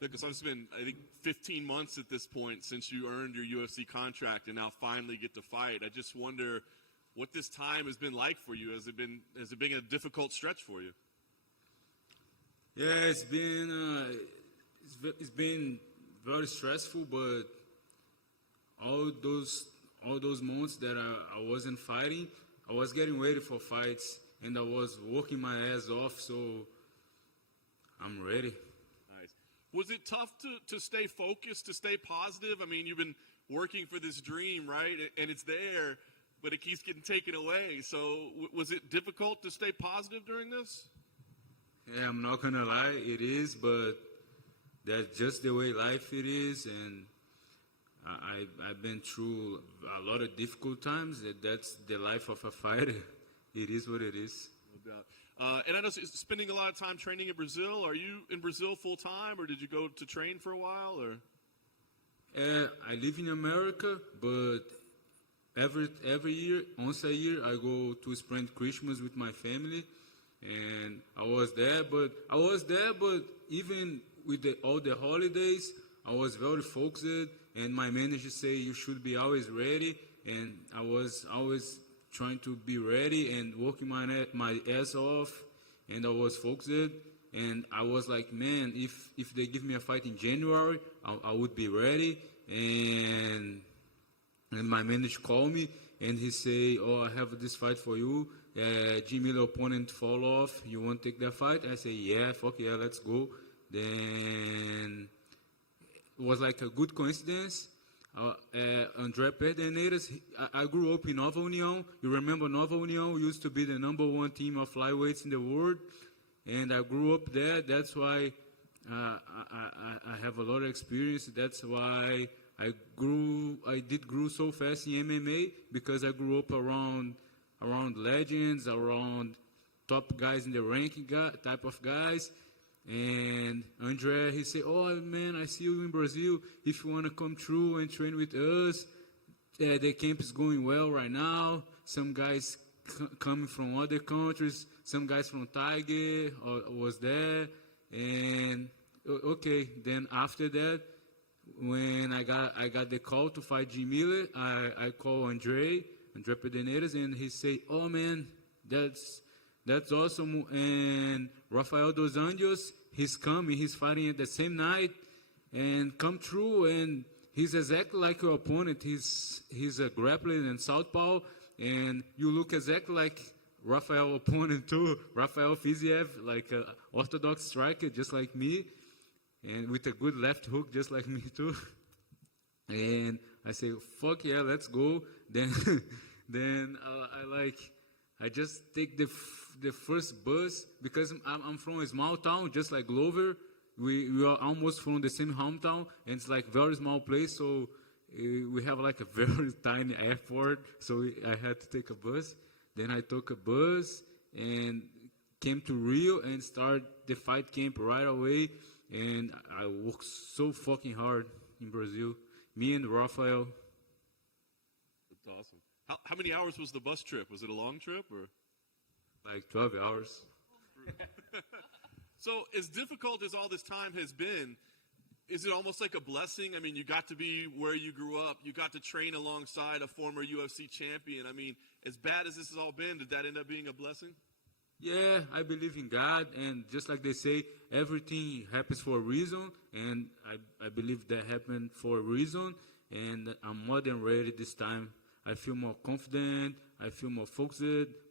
Because it's been, I think, 15 months at this point since you earned your UFC contract and now finally get to fight. I just wonder what this time has been like for you. Has it been a difficult stretch for you? Yeah, it's been very stressful, but all those months that I wasn't fighting, I was getting ready for fights, and I was working my ass off, so I'm ready. Nice. Was it tough to stay focused, to stay positive? I mean, you've been working for this dream, right? And it's there, but it keeps getting taken away. So was it difficult to stay positive during this? Yeah, I'm not gonna lie, it is, but that's just the way life it is, and I've been through a lot of difficult times. That's the life of a fighter. It is what it is. No doubt. And I know spending a lot of time training in Brazil. Are you in Brazil full time, or did you go to train for a while? Or I live in America, but every year, once a year, I go to spend Christmas with my family, and I was there. But even with all the holidays, I was very focused, and my manager say you should be always ready, and I was always trying to be ready and working my ass off, and I was focused, and I was like, man, if they give me a fight in January, I would be ready, and my manager called me, and he say, oh, I have this fight for you, Jim Miller opponent fall off, you want to take that fight? I say, yeah, fuck yeah, let's go. Then it was like a good coincidence. André Pederneiras, I grew up in Nova União. You remember Nova União used to be the #1 team of flyweights in the world, and I grew up there. That's why I have a lot of experience. That's why I did grow so fast in MMA, because I grew up around legends, around top guys in the ranking type of guys. And André, he said, oh, man, I see you in Brazil. If you want to come through and train with us, the camp is going well right now. Some guys coming from other countries. Some guys from Tiger was there. And, okay, then after that, when I got the call to fight Jim Miller, I called André Pederneiras, and he said, oh, man, that's awesome. And Rafael dos Anjos, he's coming, he's fighting the same night, and come through, and he's exactly like your opponent. He's a grappler and southpaw, and you look exactly like Rafael opponent too. Rafael Fiziev, like an orthodox striker, just like me, and with a good left hook, just like me too. And I say, fuck yeah, let's go. Then I just take the first bus, because I'm from a small town, just like Glover. We are almost from the same hometown, and it's like very small place, so we have like a very tiny airport, so I had to take a bus. Then I took a bus and came to Rio and started the fight camp right away, and I worked so fucking hard in Brazil, me and Rafael. That's awesome. How many hours was the bus trip? Was it a long trip, or? Like 12 hours. So as difficult as all this time has been, is it almost like a blessing? I mean, you got to be where you grew up. You got to train alongside a former UFC champion. I mean, as bad as this has all been, did that end up being a blessing? Yeah, I believe in God, and just like they say, everything happens for a reason, and I believe that happened for a reason, and I'm more than ready this time. I feel more confident, I feel more focused,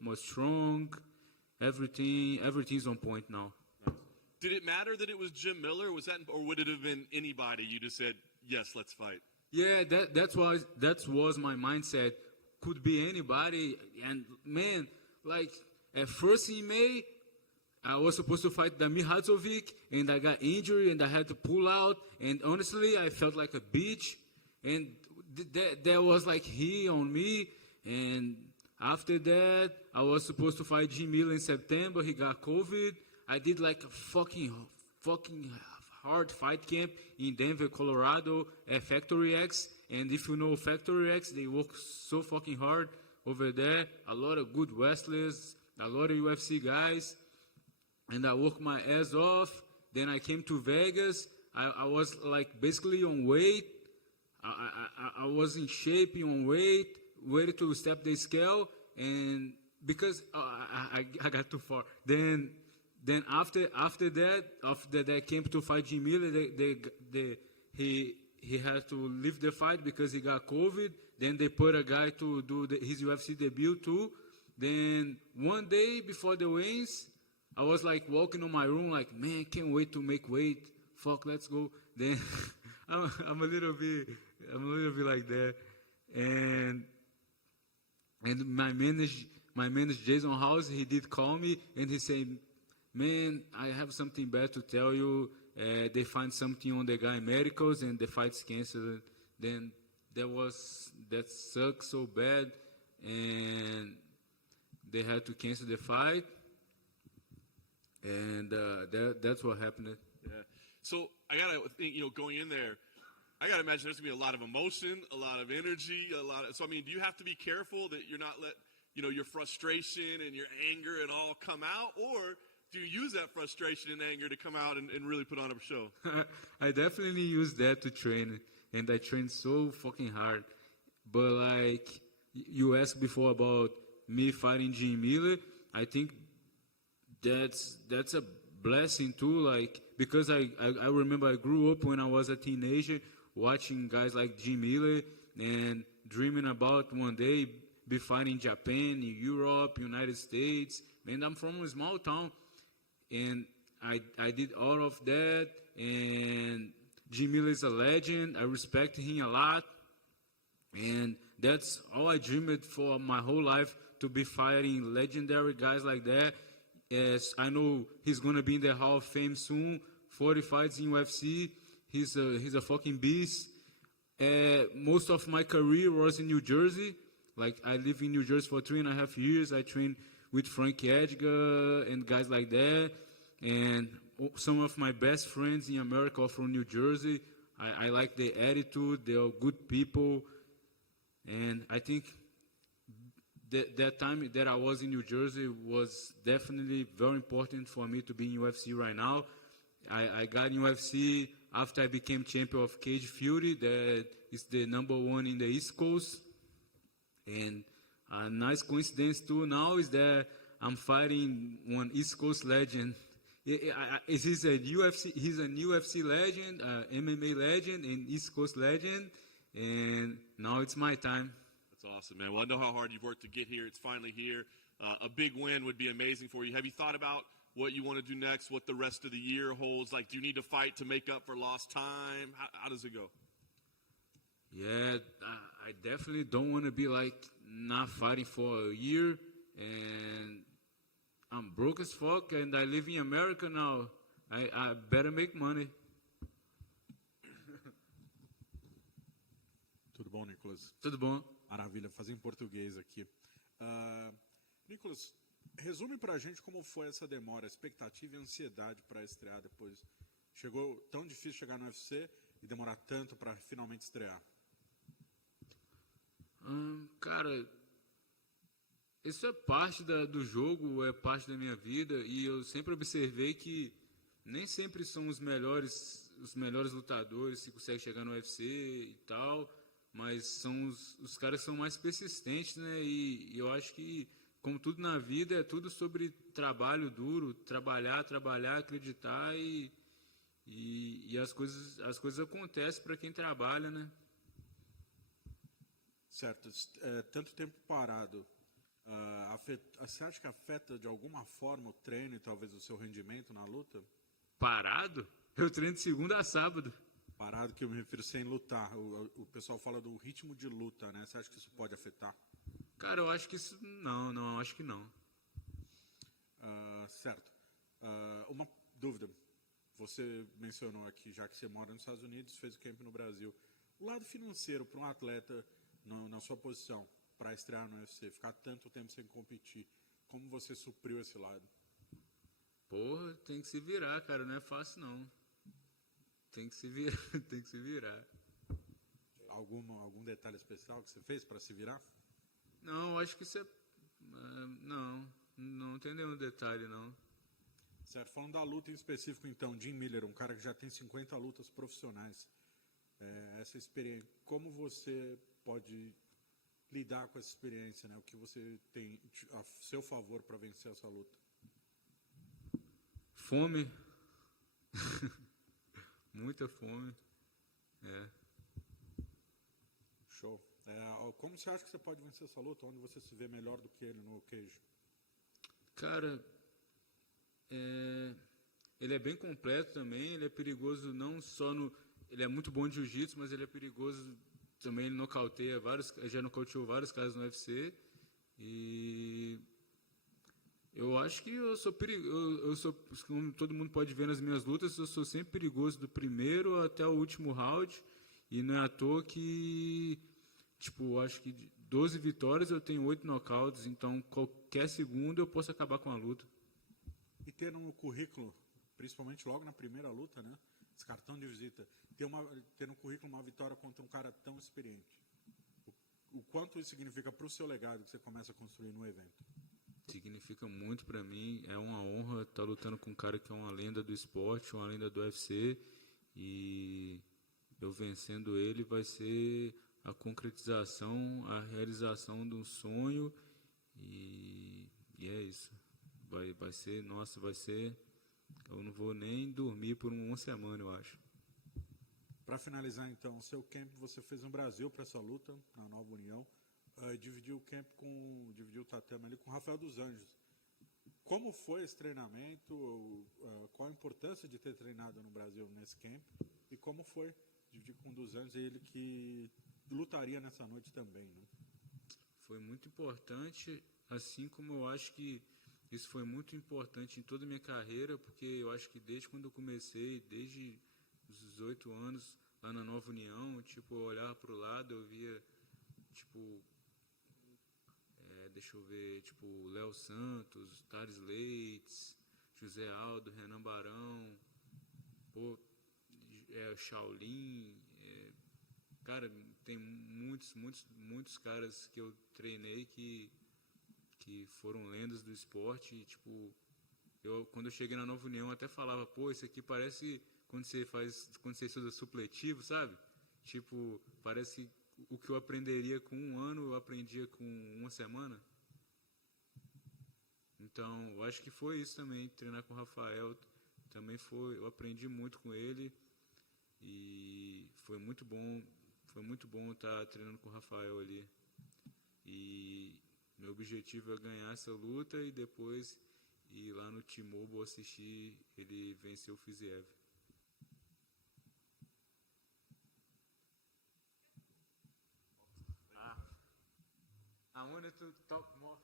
more strong. Everything's on point now. Did it matter that it was Jim Miller? Was that, or would it have been anybody? You just said, yes, let's fight. Yeah, that was my mindset. Could be anybody. And man, like at first in May, I was supposed to fight Damir Hadzovic, and I got injured, and I had to pull out. And honestly, I felt like a bitch. And that was like he on me. And after that, I was supposed to fight Jim Miller in September. He got COVID. I did like a fucking hard fight camp in Denver, Colorado at Factory X. And if you know Factory X, they work so fucking hard over there. A lot of good wrestlers, a lot of UFC guys. And I worked my ass off. Then I came to Vegas. I was like basically on weight. I was in shape, on weight, ready to step the scale, and because I got too far. Then after that, I came to fight Jim Miller. He had to leave the fight because he got COVID. Then they put a guy to do his UFC debut too. Then one day before the weigh-ins, I was like walking in my room, like, man, can't wait to make weight. Fuck, let's go. Then I'm a little bit like that. And my manager Jason House, he did call me and he said, man, I have something bad to tell you. They find something on the guy medicals and the fight's canceled. Then that sucked so bad, and they had to cancel the fight. And that's what happened. Yeah. So I gotta think, going in there, I gotta imagine there's gonna be a lot of emotion, a lot of energy, So I mean, do you have to be careful that you're not let your frustration and your anger and all come out, or do you use that frustration and anger to come out and really put on a show? I definitely use that to train, and I train so fucking hard. But like you asked before about me fighting Jim Miller, I think that's a blessing too. Like because I remember I grew up when I was a teenager watching guys like Jim Miller and dreaming about one day be fighting Japan, Europe, United States. And I'm from a small town. And I did all of that, and Jim Miller is a legend. I respect him a lot, and that's all I dreamed for my whole life, to be fighting legendary guys like that. As I know he's gonna be in the Hall of Fame soon. 40 fights in UFC. He's a fucking beast. Most of my career was in New Jersey. Like I lived in New Jersey for 3.5 years. I trained with Frank Edgar and guys like that. And some of my best friends in America are from New Jersey. I like their attitude. They are good people. And I think that time that I was in New Jersey was definitely very important for me to be in UFC right now. I got in UFC after I became champion of Cage Fury. That is the #1 in the East Coast. And a nice coincidence too now is that I'm fighting one East Coast legend. He's a UFC legend, MMA legend, and East Coast legend. And now it's my time. That's awesome, man. Well, I know how hard you've worked to get here. It's finally here. A big win would be amazing for you. Have you thought about what you want to do next, what the rest of the year holds? Like, do you need to fight to make up for lost time? How does it go? Yeah, I definitely don't want to be like not fighting for a year, and I'm broke as fuck, and I live in America now. I better make money. Tudo bom, Nikolas? Tudo bom? Maravilha, fazer em português aqui. Nikolas, resume pra gente como foi essa demora, a expectativa e a ansiedade para estrear depois. Chegou tão difícil chegar no UFC e demorar tanto para finalmente estrear? Cara, isso é parte do jogo, é parte da minha vida, e eu sempre observei que nem sempre são os melhores lutadores que conseguem chegar no UFC e tal, mas são os caras que são mais persistentes, né? E eu acho que, como tudo na vida, é tudo sobre trabalho duro, trabalhar, acreditar, e as coisas acontecem para quem trabalha, né? Certo. Tanto tempo parado, você acha que afeta de alguma forma o treino e talvez o seu rendimento na luta? Parado? Eu treino de segunda a sábado. Parado, que eu me refiro sem lutar. O pessoal fala do ritmo de luta, né? Você acha que isso pode afetar? Cara, eu acho que isso... Não, acho que não. Certo. Uma dúvida. Você mencionou aqui, já que você mora nos Estados Unidos, fez o camp no Brasil. O lado financeiro para um atleta na sua posição, para estrear no UFC, ficar tanto tempo sem competir, como você supriu esse lado? Porra, tem que se virar, cara, não é fácil não. Tem que se virar, tem que se virar. Algum detalhe especial que você fez para se virar? Não, acho que isso é... Não tem nenhum detalhe, não. Certo, falando da luta em específico, então, Jim Miller, um cara que já tem 50 lutas profissionais, essa experiência, como você pode lidar com essa experiência, né? O que você tem a seu favor para vencer essa luta? Fome. Muita fome. Show. Como você acha que você pode vencer essa luta? Onde você se vê melhor do que ele no cage? Cara, ele é bem completo também, ele é perigoso não só no... Ele é muito bom de jiu-jitsu, mas ele é perigoso também, ele nocauteia já nocauteou vários caras no UFC. E eu acho que eu sou perigoso, como todo mundo pode ver nas minhas lutas, eu sou sempre perigoso do primeiro até o último round. E não é à toa que, eu acho que de 12 vitórias eu tenho 8 nocautes, então qualquer segundo eu posso acabar com a luta. E ter no currículo, principalmente logo na primeira luta, né? Esse cartão de visita, ter no currículo uma vitória contra um cara tão experiente. O quanto isso significa para o seu legado que você começa a construir no evento? Significa muito para mim, é uma honra estar lutando com um cara que é uma lenda do esporte, uma lenda do UFC, e eu vencendo ele vai ser a concretização, a realização de um sonho, e é isso. Vai ser, nossa, eu não vou nem dormir por uma semana, eu acho. Para finalizar, então, o seu camp você fez no Brasil para essa luta, na Nova União, dividiu o tatame ali com o Rafael dos Anjos. Como foi esse treinamento? Qual a importância de ter treinado no Brasil nesse camp? E como foi dividir com o dos Anjos, ele que lutaria nessa noite também, né? Foi muito importante, assim como eu acho que isso foi muito importante em toda a minha carreira, porque eu acho que desde quando eu comecei, desde os 18 anos, lá na Nova União, eu olhava para o lado, eu via, deixa eu ver, Léo Santos, Thales Leites, José Aldo, Renan Barão, Shaolin, cara, tem muitos caras que eu treinei que foram lendas do esporte e, quando eu cheguei na Nova União, eu até falava, isso aqui parece quando você estuda supletivo, sabe? Parece o que eu aprenderia com um ano, eu aprendia com uma semana. Então, eu acho que foi isso também, treinar com o Rafael, também eu aprendi muito com ele e foi muito bom estar treinando com o Rafael ali. E meu objetivo é ganhar essa luta e depois ir lá no T-Mobile assistir ele vencer o Fiziev. I wanted to talk more.